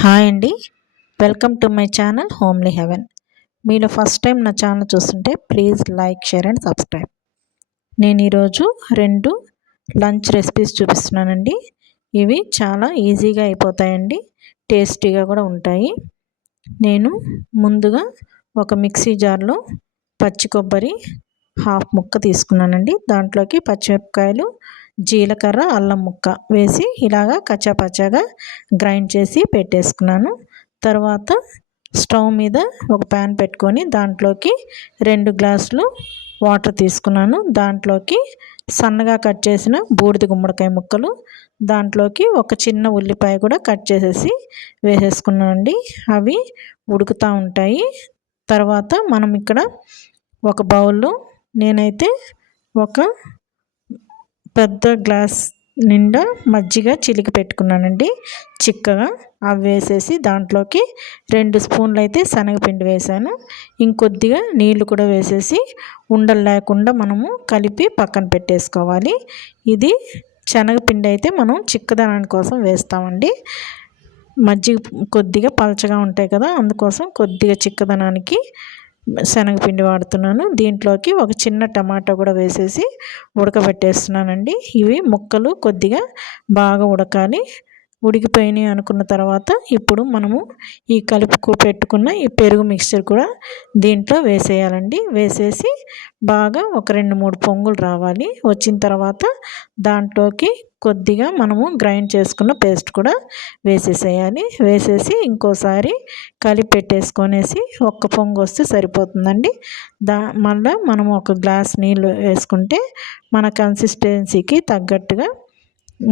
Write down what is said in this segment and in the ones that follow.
Hi అండి. Welcome to my channel homely heaven. మీలో first time నా ఛానల్ చూస్తుంటే please like, share and subscribe. నేను ఈరోజు 2 లంచ్ రెసిపీస్ చూపిస్తున్నానండి. ఇవి చాలా ఈజీగా అయిపోతాయండి, టేస్టీగా కూడా ఉంటాయి. నేను ముందుగా ఒక మిక్సీ జార్లో పచ్చి కొబ్బరి హాఫ్ ముక్క తీసుకున్నానండి. దాంట్లోకి పచ్చిమిరపకాయలు, జీలకర్ర, అల్లం ముక్క వేసి ఇలాగా కచ్చాపచ్చాగా గ్రైండ్ చేసి పెట్టేసుకున్నాను. తర్వాత స్టవ్ మీద ఒక ప్యాన్ పెట్టుకొని దాంట్లోకి 2 గ్లాసులు వాటర్ తీసుకున్నాను. దాంట్లోకి సన్నగా కట్ చేసిన బూడిద గుమ్మడికాయ ముక్కలు, దాంట్లోకి ఒక చిన్న ఉల్లిపాయ కూడా కట్ చేసేసి వేసేసుకున్నానండి. అవి ఉడుకుతూ ఉంటాయి. తర్వాత మనం ఇక్కడ ఒక బౌల్లో నేనైతే ఒక పెద్ద గ్లాస్ నిండా మజ్జిగ చిలికి పెట్టుకున్నానండి చిక్కగా. అవి వేసేసి దాంట్లోకి 2 స్పూన్లు అయితే శనగపిండి వేసాను. ఇంకొద్దిగా నీళ్లు కూడా వేసేసి ఉండలు లేకుండా మనము కలిపి పక్కన పెట్టేసుకోవాలి. ఇది శనగపిండి అయితే మనం చిక్కదనాని కోసం వేస్తామండి. మజ్జిగ కొద్దిగా పలచగా ఉంటాయి కదా, అందుకోసం కొద్దిగా చిక్కదనానికి శనగపిండి వాడుతున్నాను. దీంట్లోకి ఒక చిన్న టమాటా కూడా వేసేసి ఉడకబెట్టేస్తున్నానండి. ఇవి ముక్కలు కొద్దిగా బాగా ఉడకాలి. ఉడికిపోయినాయి అనుకున్న తర్వాత ఇప్పుడు మనము ఈ కలుపుకు పెట్టుకున్న ఈ పెరుగు మిక్చర్ కూడా దీంట్లో వేసేయాలండి. వేసేసి బాగా ఒక 2-3 పొంగులు రావాలి. వచ్చిన తర్వాత దాంట్లోకి కొద్దిగా మనము గ్రైండ్ చేసుకున్న పేస్ట్ కూడా వేసేసేయాలి. వేసేసి ఇంకోసారి కలిపి పెట్టేసుకొనేసి ఒక్క పొంగు వస్తే సరిపోతుందండి. మళ్ళీ మనము ఒక గ్లాస్ నీళ్ళు వేసుకుంటే మన కన్సిస్టెన్సీకి తగ్గట్టుగా,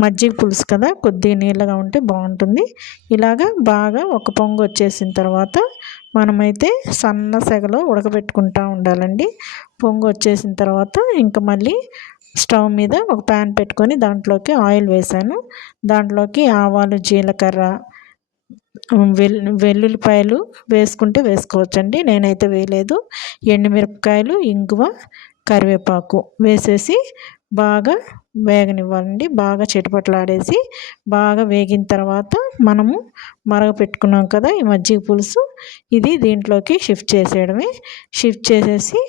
మజ్జిగ పులుసు కదా కొద్దిగా నీళ్ళగా ఉంటే బాగుంటుంది. ఇలాగా బాగా ఒక పొంగు వచ్చేసిన తర్వాత మనమైతే సన్న సెగలో ఉడకబెట్టుకుంటూ ఉండాలండి. పొంగు వచ్చేసిన తర్వాత ఇంకా మళ్ళీ స్టవ్ మీద ఒక ప్యాన్ పెట్టుకొని దాంట్లోకి ఆయిల్ వేసాను. దాంట్లోకి ఆవాలు, జీలకర్ర, వెల్లుల్లిపాయలు వేసుకుంటే వేసుకోవచ్చండి. నేనైతే వేయలేదు. ఎండుమిరపకాయలు, ఇంగువ, కరివేపాకు వేసేసి బాగా వేగనివ్వాలండి. బాగా చిటపటలాడేసి బాగా వేగిన తర్వాత మనము మరగపెట్టుకున్నాం కదా ఈ మజ్జిగ పులుసు, ఇది దీంట్లోకి షిఫ్ట్ చేసేయడమే. షిఫ్ట్ చేసేసి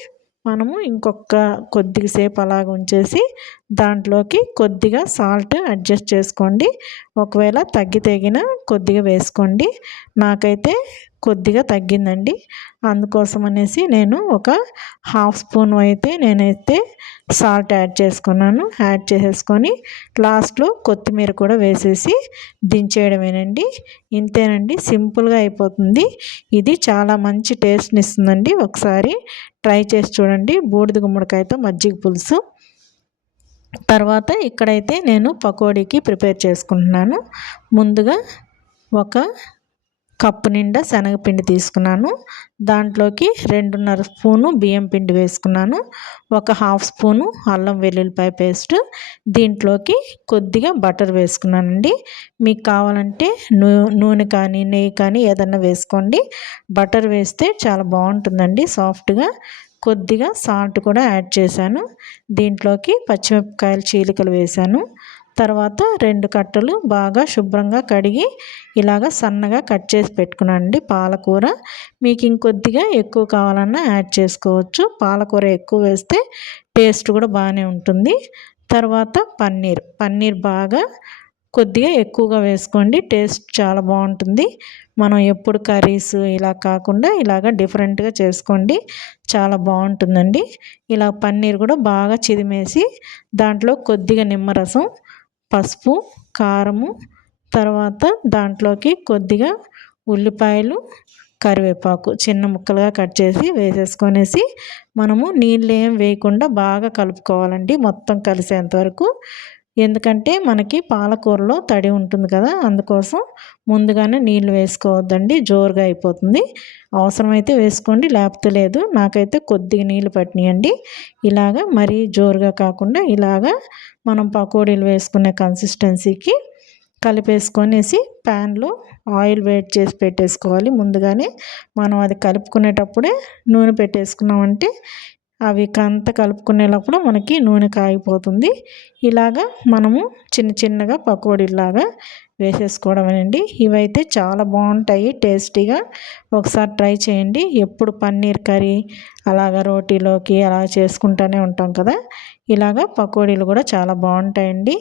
మనము ఇంకొక కొద్దిసేపు అలాగ ఉంచేసి దాంట్లోకి కొద్దిగా సాల్ట్ అడ్జస్ట్ చేసుకోండి. ఒకవేళ తగ్గిన కొద్దిగా వేసుకోండి. నాకైతే కొద్దిగా తగ్గిందండి. అందుకోసం అనేసి నేను ఒక హాఫ్ స్పూన్ అయితే నేనైతే సాల్ట్ యాడ్ చేసుకున్నాను. యాడ్ చేసేసుకొని లాస్ట్లో కొత్తిమీర కూడా వేసేసి దించేయడమేనండి. ఇంతేనండి, సింపుల్గా అయిపోతుంది. ఇది చాలా మంచి టేస్ట్ని ఇస్తుందండి. ఒకసారి ట్రై చేసి చూడండి, బూడిద గుమ్మడికాయతో మజ్జిగ పులుసు. తర్వాత ఇక్కడైతే నేను పకోడీకి ప్రిపేర్ చేసుకుంటున్నాను. ముందుగా ఒక కప్పు నిండా శనగపిండి తీసుకున్నాను. దాంట్లోకి 2.5 స్పూను బియ్యం పిండి వేసుకున్నాను. ఒక హాఫ్ స్పూను అల్లం వెల్లుల్లిపాయ పేస్ట్, దీంట్లోకి కొద్దిగా బటర్ వేసుకున్నానండి. మీకు కావాలంటే నూనె కానీ నెయ్యి కానీ ఏదన్నా వేసుకోండి. బటర్ వేస్తే చాలా బాగుంటుందండి సాఫ్ట్గా. కొద్దిగా సాల్ట్ కూడా యాడ్ చేశాను. దీంట్లోకి పచ్చిమిరపకాయల చీలికలు వేశాను. తర్వాత 2 కట్టలు బాగా శుభ్రంగా కడిగి ఇలాగ సన్నగా కట్ చేసి పెట్టుకున్నానండి. పాలకూర మీకు ఇంకొద్దిగా ఎక్కువ కావాలన్నా యాడ్ చేసుకోవచ్చు. పాలకూర ఎక్కువ వేస్తే టేస్ట్ కూడా బాగానే ఉంటుంది. తర్వాత పన్నీర్ బాగా కొద్దిగా ఎక్కువగా వేసుకోండి, టేస్ట్ చాలా బాగుంటుంది. మనం ఎప్పుడు కర్రీస్ ఇలా కాకుండా ఇలాగ డిఫరెంట్గా చేసుకోండి, చాలా బాగుంటుందండి. ఇలా పన్నీర్ కూడా బాగా చిదిమేసి దాంట్లో కొద్దిగా నిమ్మరసం, పసుపు, కారము, తర్వాత దాంట్లోకి కొద్దిగా ఉల్లిపాయలు, కరివేపాకు చిన్న ముక్కలుగా కట్ చేసి వేసేసుకొనేసి మనము నీళ్ళు ఏం వేయకుండా బాగా కలుపుకోవాలండి మొత్తం కలిసేంతవరకు. ఎందుకంటే మనకి పాలకూరలో తడి ఉంటుంది కదా, అందుకోసం ముందుగానే నీళ్ళు వేసుకోవద్దండి, జోరుగా అయిపోతుంది. అవసరమైతే వేసుకోండి, లేకపోతే లేదు. నాకైతే కొద్దిగా నీళ్ళు పట్టినాయండి. ఇలాగా మరీ జోరుగా కాకుండా ఇలాగా మనం పకోడీలు వేసుకునే కన్సిస్టెన్సీకి కలిపేసుకొనేసి ప్యాన్లో ఆయిల్ వేడి చేసి పెట్టేసుకోవాలి. ముందుగానే మనం అది కలుపుకునేటప్పుడే నూనె పెట్టేసుకున్నామంటే అవి అంతా కలుపుకునేటప్పుడు మనకి నూనె కాగిపోతుంది. ఇలాగా మనము చిన్న చిన్నగా పకోడీలాగా వేసేసుకోవడమేనండి. ఇవైతే చాలా బాగుంటాయి టేస్టీగా. ఒకసారి ట్రై చేయండి. ఎప్పుడు పన్నీర్ కర్రీ అలాగా రోటీలోకి అలా చేసుకుంటూనే ఉంటాం కదా, ఇలాగా పకోడీలు కూడా చాలా బాగుంటాయండి.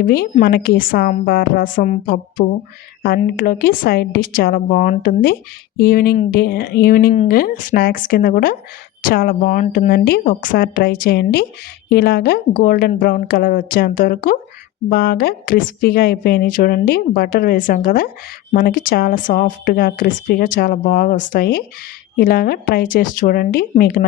ఇవి మనకి సాంబార్, రసం, పప్పు అన్నిట్లోకి సైడ్ డిష్ చాలా బాగుంటుంది. ఈవినింగ్ స్నాక్స్ కింద కూడా చాలా బాగుంటుందండి. ఒకసారి ట్రై చేయండి. ఇలాగా గోల్డెన్ బ్రౌన్ కలర్ వచ్చేంత వరకు బాగా క్రిస్పీగా అయిపోయినాయి చూడండి. బటర్ వేసాం కదా, మనకి చాలా సాఫ్ట్గా క్రిస్పీగా చాలా బాగా వస్తాయి. ఇలాగా ట్రై చేసి చూడండి. మీకు